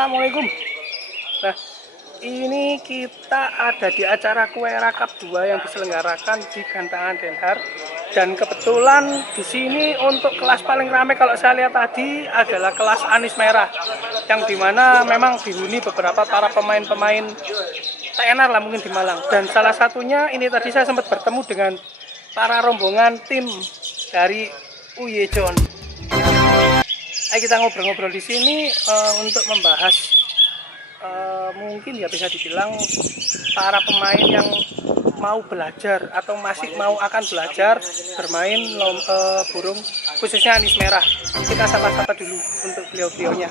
Assalamualaikum. Nah, ini kita ada di acara Kue Rakap 2 yang diselenggarakan di Gantangan Denhar. Dan kebetulan di sini untuk kelas paling ramai kalau saya lihat tadi adalah kelas Anis Merah, yang dimana memang dihuni beberapa para pemain-pemain tenar lah mungkin di Malang. Dan salah satunya ini tadi saya sempat bertemu dengan para rombongan tim dari Uyejon. Ayo kita ngobrol-ngobrol di sini untuk membahas mungkin ya bisa dibilang para pemain yang mau belajar atau masih mau akan belajar bermain burung khususnya Anis Merah. Kita sapa-sapa dulu untuk beliau-beliaunya.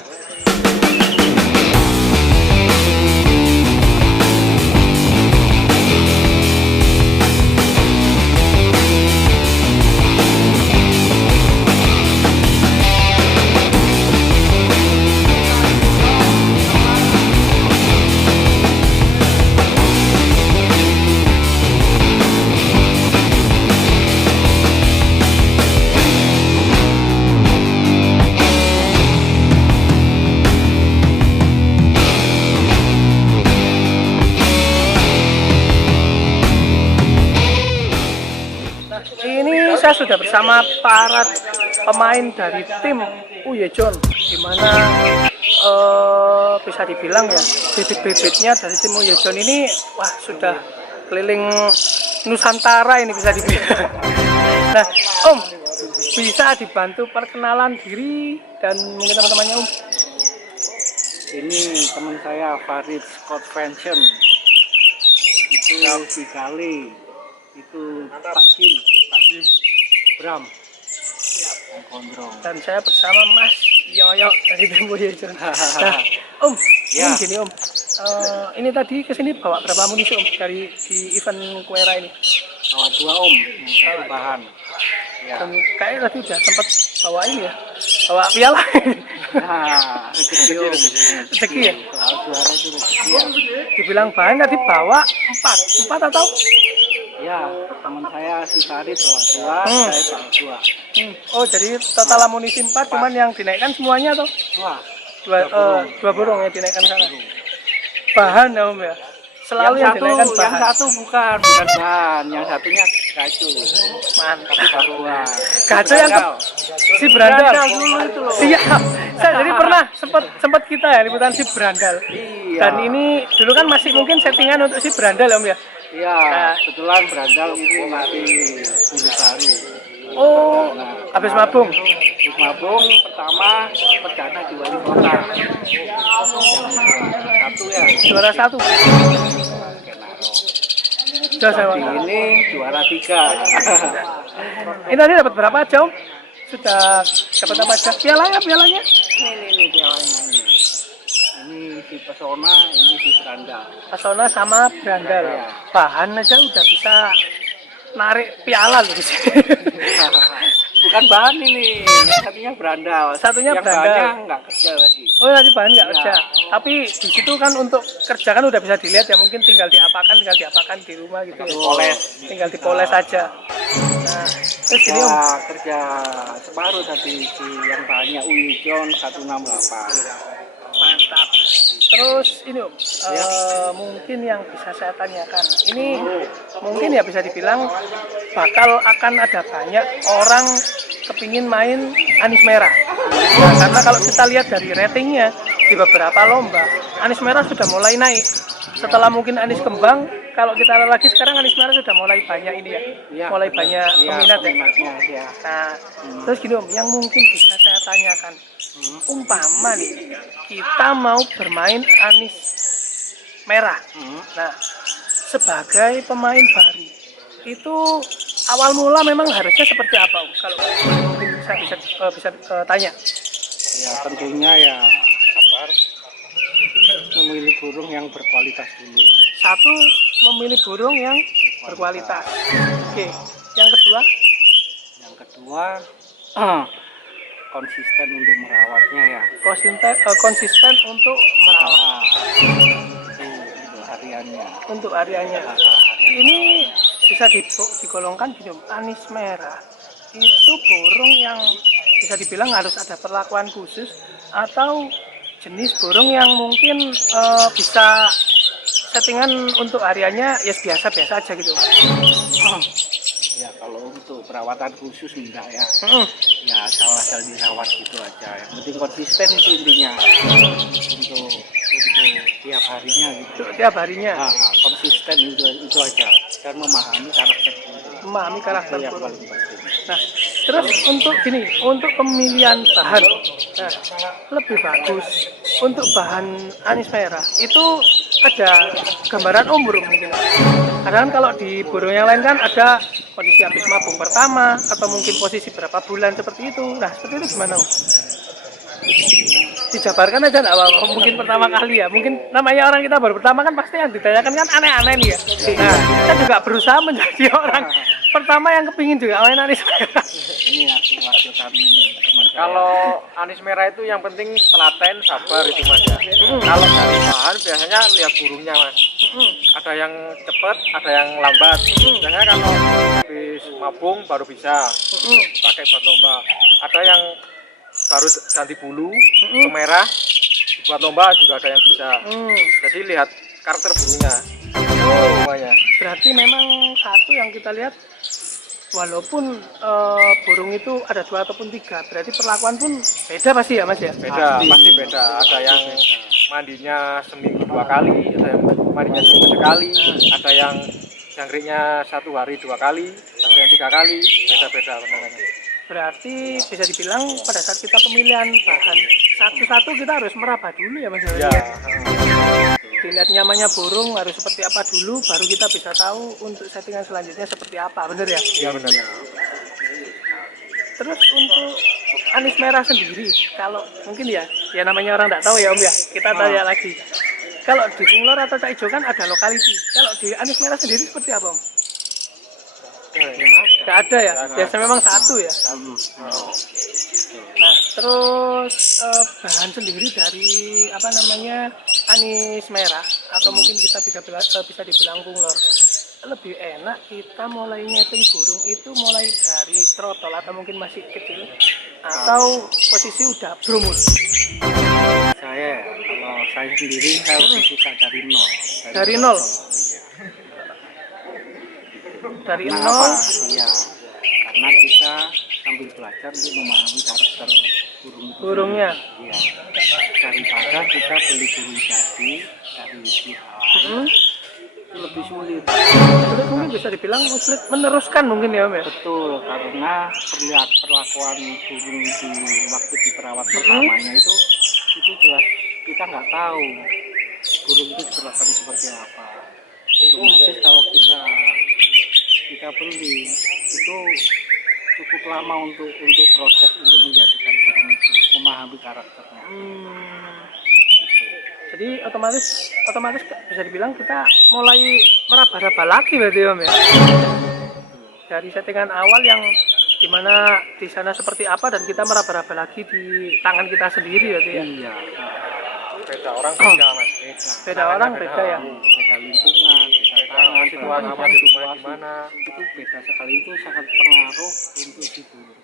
Ini saya sudah bersama para pemain dari tim Uyejon, dimana bisa dibilang ya bibit-bibitnya dari tim Uyejon ini wah sudah keliling Nusantara ini bisa dibilang. Nah, Om bisa dibantu perkenalan diri dan mungkin teman-temannya Om. Ini teman saya Farid Scott Pension, itu si Kali, itu Pak Kim, Bram, Gondrong. Dan saya bersama Mas Yoyo dari tim Uyejon. Nah, Om, Ya. ini gini Om, ini tadi kesini bawa berapa amunisi Om dari di event Kuera ini? Bawa 2 Om, yang satu bahan. Ya. Dan kayaknya tadi udah sempat bawa ini ya, bawa piala. Nah, rezeki Om. Rezeki ya? Soal juara itu rezeki ya. Dibilang bahan tadi bawa 4 atau? Ya, teman saya si Farid bawa 2, saya bawa 2. Oh jadi total amunisi 4, cuman yang dinaikkan semuanya atau? Dua burung yang dinaikkan sana. Bahan ya Om ya? Selalu yang dinaikkan bahan. Yang satu bukan bahan, yang satunya gacu. Mantap. Gacu yang si berandal dulu itu loh. Siap. Saya jadi pernah sempat kita ya liputan si berandal. Iya. Dan ini dulu kan masih mungkin settingan untuk si berandal Om ya? Iya, kebetulan berandal ini masih bulu baru. Oh, habis mabung. Habis mabung pertama perdana di Wali Kota. Satu ya. Juara 1. Sudah saya Ini juara 3. Ini tadi dapat berapa aja Om? Sudah dapat apa aja? Pialanya? Ini pialanya ini. Ini si Pesona, ini si Berandal. Pesona sama berandal. Ya. Bahan aja udah bisa narik piala loh di sini. Bukan bahan ini, yang satunya Berandal. Satunya yang Berandal. bahannya nggak kerja tadi. Oh tadi bahan nggak Ya. kerja. Tapi di situ kan untuk kerja kan udah bisa dilihat ya, mungkin tinggal diapakan di rumah gitu. Tinggal dipoles saja. Nah, terus gini Om. Kerja separuh tadi si yang bahannya Uyejon 168. Mantap. Terus ini Om, mungkin yang bisa saya tanyakan, ini mungkin ya bisa dibilang bakal akan ada banyak orang kepingin main Anis Merah. Nah, karena kalau kita lihat dari ratingnya di beberapa lomba, Anis Merah sudah mulai naik. Setelah mungkin Anis Kembang, kalau kita lihat lagi sekarang Anis Merah sudah mulai banyak ini ya, mulai banyak peminat ya. Nah, terus gini Om, yang mungkin bisa saya tanyakan, umpama nih kita mau bermain Anis Merah. Nah, sebagai pemain baru itu awal mula memang harusnya seperti apa Om? Kalau mungkin bisa tanya. Ya tentunya ya sabar, memilih burung yang berkualitas dulu. Satu, memilih burung yang berkualitas. Oke. Yang kedua? Yang kedua, konsisten untuk merawatnya ya. Konsisten untuk merawat. Untuk hariannya. Untuk hariannya. Ini bisa digolongkan gini, Anis Merah itu burung yang bisa dibilang harus ada perlakuan khusus atau jenis burung yang mungkin bisa settingan untuk hariannya ya biasa-biasa aja gitu. Ya kalau untuk perawatan khusus enggak ya. Mm-mm. Ya asal-asal dirawat gitu aja. Yang penting konsisten itu intinya. Untuk tiap harinya gitu. Tiap harinya Nah, konsisten itu aja. Dan memahami karakter burung. memahami karakter Itu yang burung. paling penting. Nah, terus untuk pemilihan bahan, nah, lebih bagus untuk bahan anis merah itu ada gambaran umur mungkin. Karena kan kalau di burung yang lain kan ada kondisi habis mabung pertama atau mungkin posisi berapa bulan seperti itu. Nah, seperti itu gimana, Om? Dijabarkan aja nggak apa-apa, mungkin pertama kali ya, mungkin namanya orang kita baru pertama kan pasti yang ditanyakan kan aneh-aneh nih ya. Nah, kita juga berusaha menjadi orang pertama yang kepingin juga main anis merah. Ini aku wakil kami teman saya. Kalau anis merah itu yang penting telaten, sabar itu mas ya. Kalau dari bahan biasanya lihat burungnya mas. Ada yang cepet, ada yang lambat. Biasanya kalau habis mabung baru bisa pakai buat lomba. Ada yang baru ganti bulu ke merah buat lomba juga ada yang bisa. Jadi lihat karakter burungnya semuanya. Berarti memang satu yang kita lihat, walaupun burung itu ada 2 ataupun 3, berarti perlakuan pun beda pasti ya mas ya? Beda, pasti beda. Ada yang mandinya seminggu 2 kali, ada yang mandinya seminggu sekali, ada yang jangkriknya 1 hari 2 kali, ada yang 3 kali, beda-beda penanganannya. Berarti bisa dibilang pada saat kita pemilihan bahan satu-satu kita harus meraba dulu ya mas Ya, dilihat nyamannya burung harus seperti apa dulu, baru kita bisa tahu untuk settingan selanjutnya seperti apa, bener ya? iya benar. Terus untuk anis merah sendiri, kalau mungkin ya namanya orang tidak tahu ya om ya, kita tanya lagi. Kalau di bunglor atau cak ijo kan ada lokality, kalau di anis merah sendiri seperti apa om? Nggak ada ya, biasa memang satu ya. Nah, terus bahan sendiri dari apa namanya anis merah atau mungkin kita bisa dibilang bunglor, lebih enak kita mulai nyeting burung itu mulai dari trotol atau mungkin masih kecil atau posisi udah brumut. Kalau saya sendiri saya lebih suka dari nol. Dari nol? Dari Karena nol? apa? Iya, karena kita sambil belajar untuk memahami karakter burung itu. Burungnya. Iya. Daripada kita beli burung jadi dari wiji awal, itu lebih sulit. Terus mungkin bisa dibilang sulit meneruskan mungkin ya om ya. Betul, karena perlakuan burung di waktu diperawat pertamanya itu jelas kita nggak tahu burung itu diperlakukan seperti apa. Otomatis kalau kita beli itu cukup lama untuk proses untuk menjadikan burung itu memahami karakternya. Gitu. Jadi otomatis bisa dibilang kita mulai meraba-raba lagi berarti om ya. Dari settingan awal yang dimana di sana seperti apa dan kita meraba-raba lagi di tangan kita sendiri berarti ya. Iya, Beda orang beda mas. Beda orang beda ya. beda lingkungan, beda tangan, Situasinya di rumah gimana. itu beda sekali, itu sangat pengaruh untuk si burung.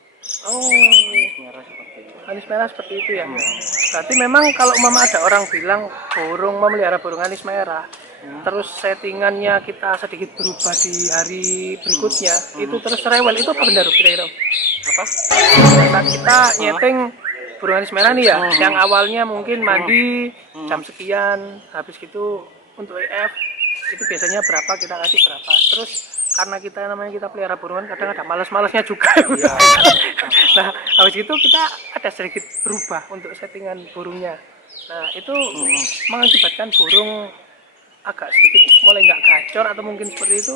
Oh, Merah seperti itu. anis merah seperti itu ya. Berarti memang kalau umpama ada orang bilang burung memelihara burung anis merah, terus settingannya kita sedikit berubah di hari berikutnya, itu terus rewel, itu apa benar kira-kira? Apa? Saat kita nyeting burung anis merah nih ya, yang awalnya mungkin mandi jam sekian, habis gitu untuk EF itu biasanya berapa, kita kasih berapa. Terus karena kita pelihara burungan kadang ada malas-malasnya juga. Nah, habis itu kita ada sedikit berubah untuk settingan burungnya. Nah, itu mengakibatkan burung agak sedikit mulai nggak gacor atau mungkin seperti itu.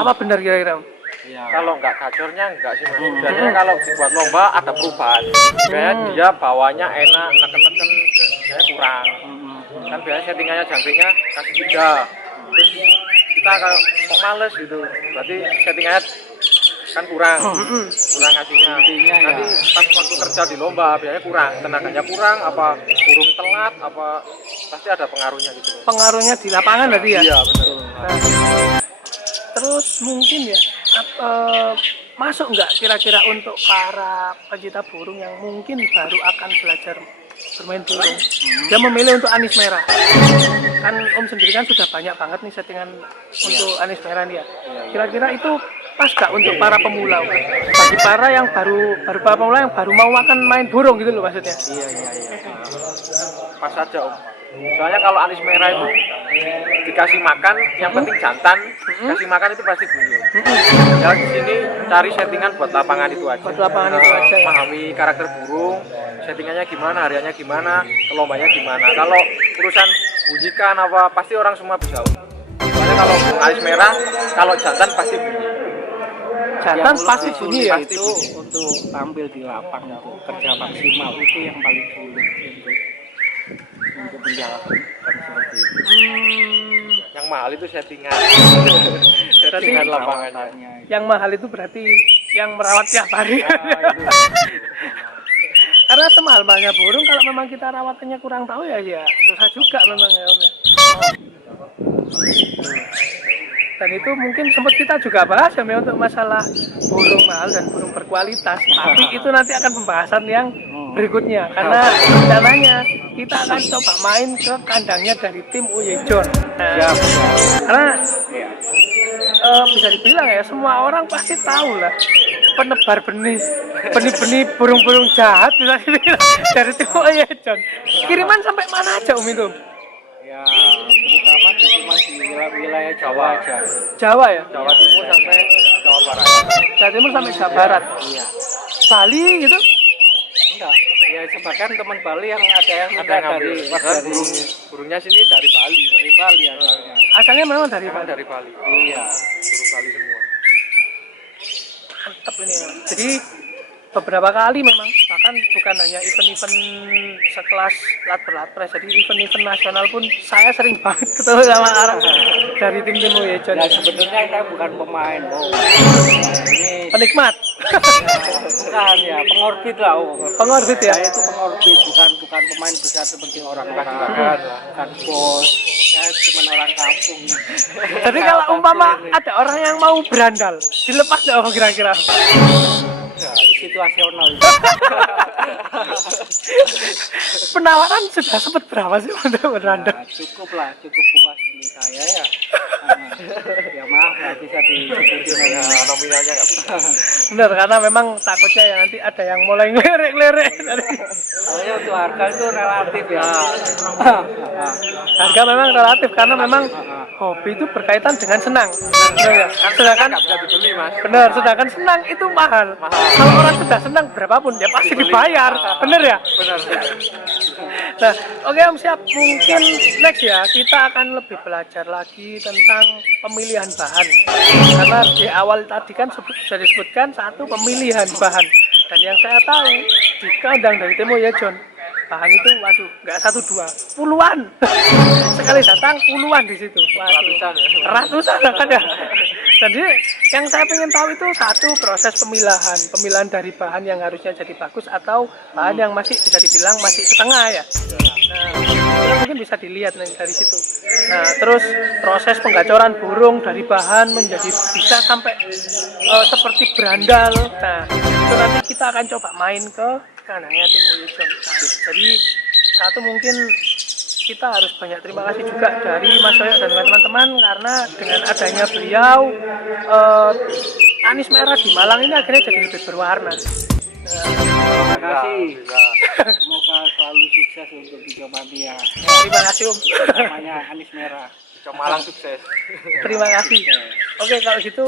Apa benar kira-kira? Ya, Kalau nggak gacornya nggak sih mas. Biasanya kalau dibuat lomba ada perubahan. Biasanya dia bawanya enak, neken-neken biasanya kurang. Kan biasanya settingannya jangkriknya kasih 3. Terus kita kalau kok males gitu, berarti settingannya kan kurang ngasihnya. Nanti pas waktu kerja di lomba biasanya kurang, tenaganya kurang, apa burung telat, apa pasti ada pengaruhnya gitu. Pengaruhnya di lapangan berarti ya? Iya benar. Nah, terus mungkin ya masuk nggak kira-kira untuk para pencinta burung yang mungkin baru akan belajar bermain burung. Dia memilih untuk anis merah. Kan Om sendiri kan sudah banyak banget nih settingan untuk anis merah nih ya. Kira-kira itu pas gak untuk para pemula? Bagi para yang para pemula yang baru mau makan main burung gitu loh maksudnya. Iya. Pas aja Om. Soalnya kalau anis merah itu dikasih makan, yang penting jantan, kasih makan itu pasti bunyi. Ya di sini cari settingan buat lapangan itu aja. Buat lapangan itu aja ya. Pahami karakter burung, settingannya gimana, hariannya gimana, kelompaknya gimana. Kalau urusan bunyikan apa, pasti orang semua bisa. Soalnya kalau anis merah, kalau jantan pasti bunyi. Jantan pasti bunyi ya. Itu untuk tampil di lapang itu kerja maksimal itu yang paling sulit untuk menjalankan seperti itu. Yang mahal itu settingan. Settingan lapangannya. Yang mahal itu berarti yang merawat tiap hari. Karena semahal-mahalnya burung kalau memang kita rawatannya kurang tahu ya susah juga memang ya Om ya. Dan itu mungkin sempat kita juga bahas ya untuk masalah burung mahal dan burung berkualitas. Tapi itu nanti akan pembahasan yang berikutnya karena rencananya kita akan coba main ke kandangnya dari tim Uyejon. Nah, karena bisa dibilang ya semua orang pasti tahu lah penebar benih burung-burung jahat bisa dibilang dari tim Uyejon. Kiriman sampai mana aja Om itu? Ya, terutama cuma di wilayah Jawa aja. Jawa ya? Jawa Timur sampai Jawa Barat. Jawa Timur sampai Jawa Barat. Iya. Bali gitu? Enggak. Ya sebagian teman Bali yang ada yang ngambil. dari Burungnya sini dari Bali. dari Bali asalnya. Asalnya memang dari Memang Bali. dari Bali. Iya. Burung Bali semua. Mantap ini ya. Jadi beberapa kali memang bahkan bukan hanya event-event sekelas lat berlatres, jadi event-event nasional pun saya sering banget ketemu sama orang dari tim-tim Uyejon. Ya sebenarnya saya bukan pemain, ini Penikmat. bukan ya pengorbit lah. Pengorbit ya? Saya itu pengorbit, bukan pemain besar seperti orang-orang, bukan bos. Saya cuma orang kampung. Jadi kalau umpama ada orang yang mau berandal, dilepas nggak Om kira-kira? Ya, situasional. Penawaran sudah sempat berapa sih untuk berandal? Ya, cukup puas ini saya ya. Ya maaf nggak bisa disebutin Ya, nominalnya nggak bisa. Benar, karena memang takutnya ya nanti ada yang mulai ngelirik-ngelirik. Soalnya untuk harga itu relatif ya. Harga memang relatif karena memang hobi itu berkaitan dengan senang. Benar ya? Sedangkan Nggak bisa dibeli Mas. benar, sedangkan senang itu mahal. Kalau orang sudah senang berapapun ya pasti dibayar. Benar ya? Benar. Nah, oke Om siap. Mungkin next ya kita akan lebih belajar lagi tentang pemilihan bahan. Karena di awal tadi kan sudah disebutkan satu pemilihan bahan. Dan yang saya tahu di kandang dari tim Uyejon bahan itu waduh nggak satu dua puluhan sekali datang puluhan di situ. Waduh, ratusan kan ya. Jadi yang saya ingin tahu itu satu proses pemilahan dari bahan yang harusnya jadi bagus atau bahan yang masih bisa dibilang masih setengah ya. Nah, itu mungkin bisa dilihat nih dari situ. Nah, terus proses penggacoran burung dari bahan menjadi bisa sampai seperti berandal. Nah, itu nanti kita akan coba main ke kandangnya tim Uyejon. Nah, jadi satu mungkin kita harus banyak terima kasih juga dari Mas Soyo dan teman-teman karena dengan adanya beliau anis merah di Malang ini akhirnya jadi lebih berwarna. Terima kasih. Semoga selalu sukses untuk Bijo Mania. Terima kasih Om. Namanya Anis Merah. Bijo Malang sukses. Terima kasih. Oke kalau gitu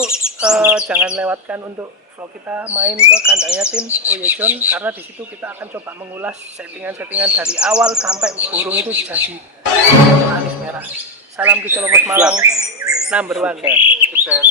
jangan lewatkan untuk vlog kita main ke kandangnya tim Uyejon karena di situ kita akan coba mengulas settingan-settingan dari awal sampai burung itu jadi anis merah. Salam Kicilopos Malang, #1. Sukses.